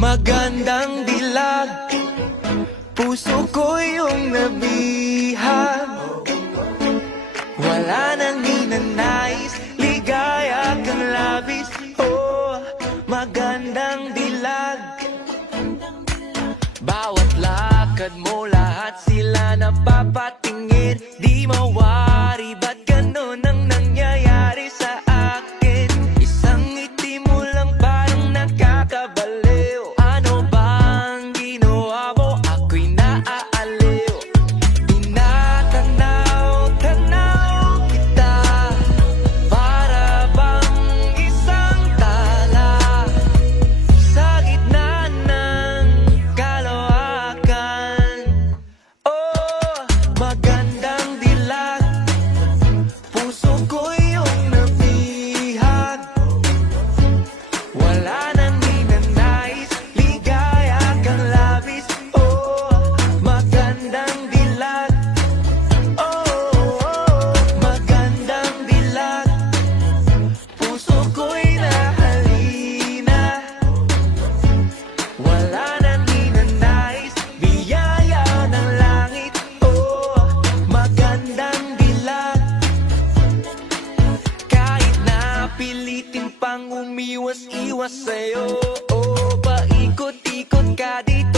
Magandang dilag, puso ko yung nabihag. Wala nang ninanais, ligaya kang labis. Oh, magandang dilag. Bawat lakad mo, lahat sila napapatingin. Di mawari, ba't ganun ang nangyayari sa akin? Isang ngiti mo lang parang nakakabaliw. Ano bang ginawa mo? Ako'y naaaliw. Tinatanaw-tanaw kita, para bang isang tala sa gitna ng kalawakan. Oh, magandang dilag, puso ko yung nabihag. Wala nang ninanais, ligaya kang labis. Oh, magandang dilag. Oh, magandang dilag, puso ko'y nahalina. Wala nang ninanais, biyaya ng langit. Oh, magandang dilag. Kahit na pilitin pang umiwas-iwas sa'yo, oh, paikot-ikot ka dito